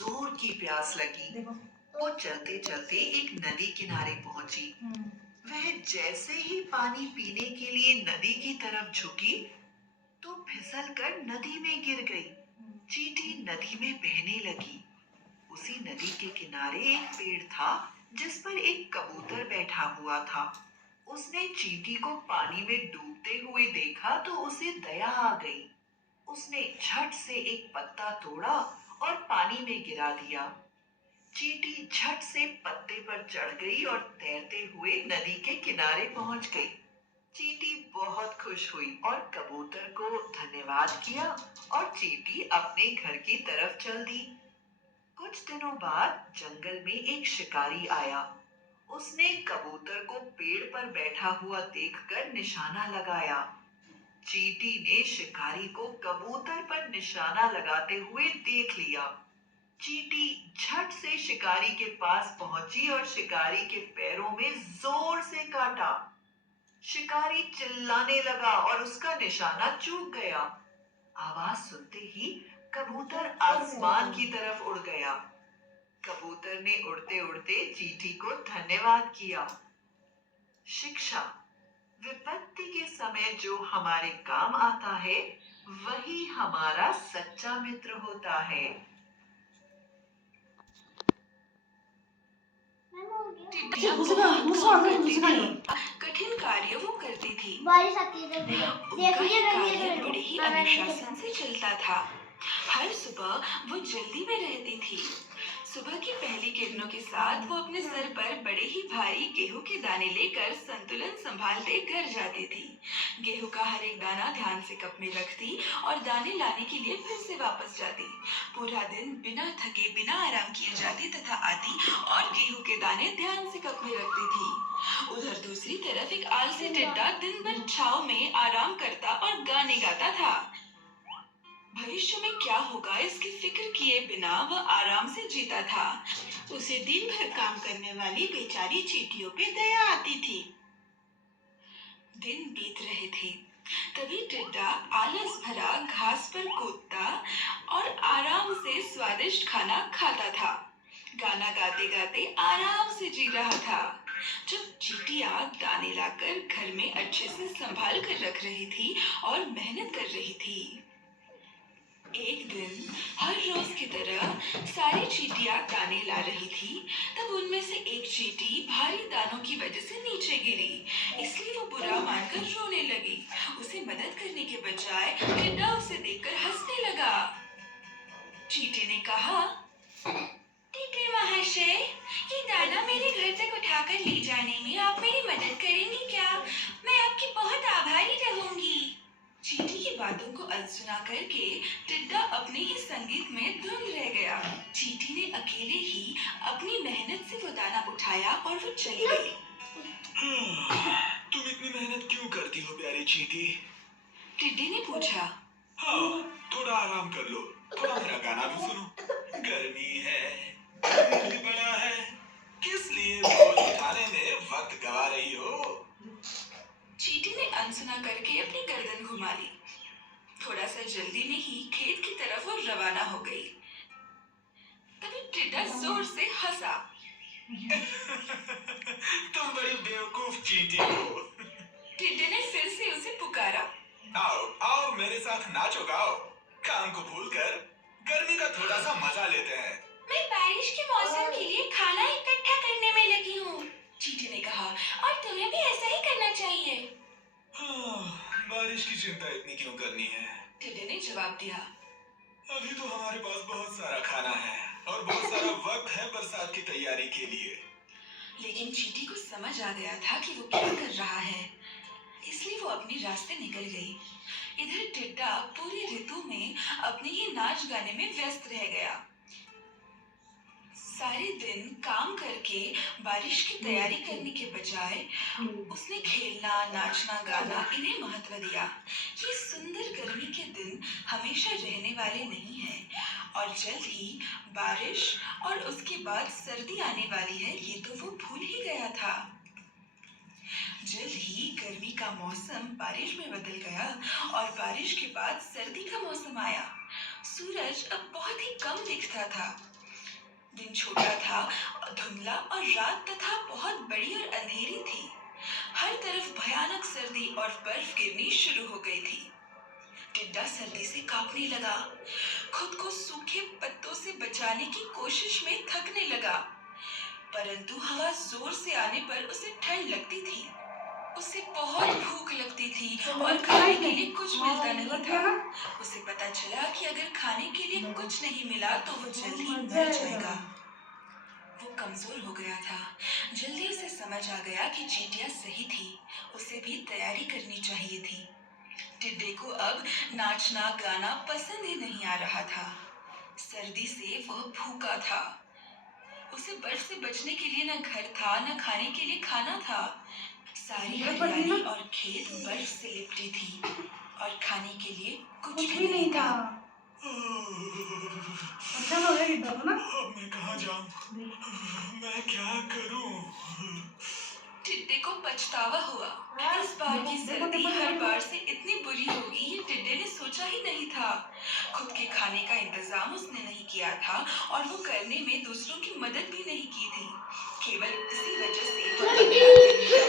जोर की प्यास लगी। देखो। वो चलते चलते एक नदी किनारे पहुंची। हम्म। वह जैसे ही पानी पीने के लिए नदी की तरफ झुकी तो फिसलकर नदी में गिर गई। चींटी नदी में बहने लगी। उसी नदी के किनारे एक पेड़ था जिस पर एक कबूतर बैठा हुआ था। उसने चींटी को पानी में डूबते हुए देखा तो उसे दया आ गई। उसने झट से एक पत्ता तोड़ा और पानी में गिरा दिया। चींटी झट से पत्ते पर चढ़ गई और तैरते हुए नदी के किनारे पहुंच गई। चींटी बहुत खुश हुई और कबूतर को धन्यवाद किया और चींटी अपने घर की तरफ चल दी। कुछ दिनों बाद जंगल में एक शिकारी आया। उसने कबूतर को पेड़ पर बैठा हुआ देखकर निशाना लगाया। चींटी ने शिकारी को कबूतर पर निशाना लगाते हुए देख लिया। चींटी झट से शिकारी के पास पहुंची और शिकारी के पैरों में जोर से काटा। शिकारी चिल्लाने लगा और उसका निशाना चूक गया। आवाज सुनते ही कबूतर आसमान की तरफ उड़ गया। कबूतर ने उड़ते उड़ते चींटी को धन्यवाद किया। शिक्षा। विपत्ति के समय जो हमारे काम आता है वही हमारा सच्चा मित्र होता है। अच्छा, दूसरा कठिन कार्य वो करती थी। बारिश आती है उनका ये कार्य बड़े ही अनुशासन से चलता था। हर सुबह वो जल्दी में रहती थी। सुबह की पहली किरणों के साथ वो अपने सर पर बड़े ही भारी गेहूं के दाने लेकर संतुलन संभालते घर जाती थी। गेहूं का हर एक दाना ध्यान से कप में रखती और दाने लाने के लिए फिर से वापस जाती। पूरा दिन बिना थके बिना आराम किए जाती तथा आती और गेहूं के दाने ध्यान से कप में रखती थी। उधर दूसरी तरफ एक आलसी टिड्डा दिन भर छाव में आराम करता और गाने गाता था। भविष्य में क्या होगा इसकी फिक्र किए बिना वह आराम से जीता था। उसे दिन भर काम करने वाली बेचारी चींटियों पे दया आती थी। दिन बीत रहे थे। तभी टिड्डा आलस भरा घास पर कूदता और आराम से स्वादिष्ट खाना खाता था। गाना गाते गाते आराम से जी रहा था। जब चींटियां दाने लाकर घर में अच्छे से संभाल कर रख रही थी और मेहनत कर रही थी। एक दिन हर रोज की तरह सारी चींटियां दाने ला रही थी। तब उनमें से एक चींटी भारी दानों की वजह से नीचे गिरी। इसलिए वो बुरा मानकर रोने लगी। उसे मदद करने के बजाय टिड्डा उसे देखकर हंसने लगा। चींटी ने कहा, टिड्डे महाशय, ये दाना मेरे घर तक उठाकर ले जाने में आप मेरी मदद करेंगे क्या? मैं आपकी बहुत आभारी रहूंगी। चींटी की बातों को अनसुना करके टिड्डा अपने ही संगीत में धुंध रह गया। चींटी ने अकेले ही अपनी मेहनत से वो दाना उठाया और वो चली गई। तुम इतनी मेहनत क्यों करती हो प्यारी चींटी? टिड्डे ने पूछा। हाँ, थोड़ा आराम कर लो, थोड़ा मेरा गाना भी सुनो। गर्मी है, दिन भी बड़ा है, किस लिए बोझ उठाने में वक्त गवा रही हो? चींटी ने अनसुना करके अपनी गर्दन घुमा ली। थोड़ा सा जल्दी में ही खेत की तरफ वो रवाना हो गई। तभी टिड्डा जोर से हंसा। तुम बड़ी बेवकूफ चींटी हो। टिड्डे ने फिर से उसे पुकारा। आओ आओ मेरे साथ नाचो गाओ, काम को भूलकर गर्मी का थोड़ा सा मजा लेते हैं। मैं बारिश के मौसम के लिए खाना इकट्ठा करने में लगी हूँ, चींटी ने कहा, और तुम्हें भी ऐसा ही करना चाहिए। हाँ, बारिश की चिंता इतनी क्यों करनी है? टिड्डे ने जवाब दिया। अभी तो हमारे पास बहुत सारा खाना है और बहुत सारा वक्त है बरसात की तैयारी के लिए। लेकिन चींटी को समझ आ गया था कि वो क्या कर रहा है, इसलिए वो अपने रास्ते निकल गई। इधर टिड्डा पूरी ऋतु में अपने ही नाच गाने में व्यस्त रह गया। सारे दिन काम करके बारिश की तैयारी करने के बजाय उसने खेलना, नाचना, गाना इन्हें महत्व दिया। ये सुंदर गर्मी के दिन हमेशा रहने वाले नहीं हैं और जल्द ही बारिश और उसके बाद सर्दी आने वाली है, ये तो वो भूल ही गया था। जल्द ही गर्मी का मौसम बारिश में बदल गया और बारिश के बाद सर्दी का मौसम आया। सूरज अब बहुत ही कम दिखता था। दिन छोटा था, धुंधला और रात तथा बहुत बड़ी और अंधेरी थी। हर तरफ भयानक सर्दी और बर्फ गिरनी शुरू हो गई थी। टिड्डा सर्दी से कांपने लगा, खुद को सूखे पत्तों से बचाने की कोशिश में थकने लगा, परंतु हवा जोर से आने पर उसे ठंड लगती थी। उसे बहुत भूख लगती थी और खाने के लिए कुछ मिलता नहीं था। उसे पता चला कि अगर खाने के लिए कुछ नहीं मिला तो वो जल्द ही मर जाएगा। वो कमजोर हो गया था। जल्दी उसे समझ आ गया कि चींटियां सही थी, उसे भी तैयारी करनी चाहिए थी। टिड्डे को अब नाचना गाना पसंद ही नहीं आ रहा था। सर्दी से वह भूखा था। उसे बर्फ से बचने के लिए न घर था, न खाने के लिए खाना था। सारी हरियाली और खेत बर्फ से लिपटी थी और खाने के लिए कुछ भी नहीं था। अच्छा हो गया टिड्डा को ना। अब मैं कहाँ जाऊँ? मैं क्या करूँ? टिड्डे को पछतावा हुआ। इस बार की सर्दी हर बार से इतनी बुरी होगी ये टिड्डे ने सोचा ही नहीं था। खुद के खाने का इंतजाम उसने नहीं किया था और वो करने में दूसरों की मदद भी नहीं की थी। केवल इसी वजह से वो अगला दिन